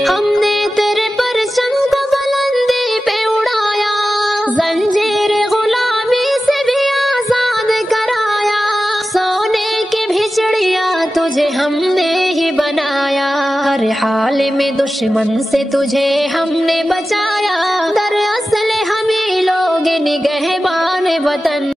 हमने तेरे परचम को बुलंदी पे उड़ाया, जंजीर गुलामी से भी आजाद कराया। सोने की भिचड़िया तुझे हमने ही बनाया, हर हाल में दुश्मन से तुझे हमने बचाया। दरअसल हम ही लोग निगहबान वतन।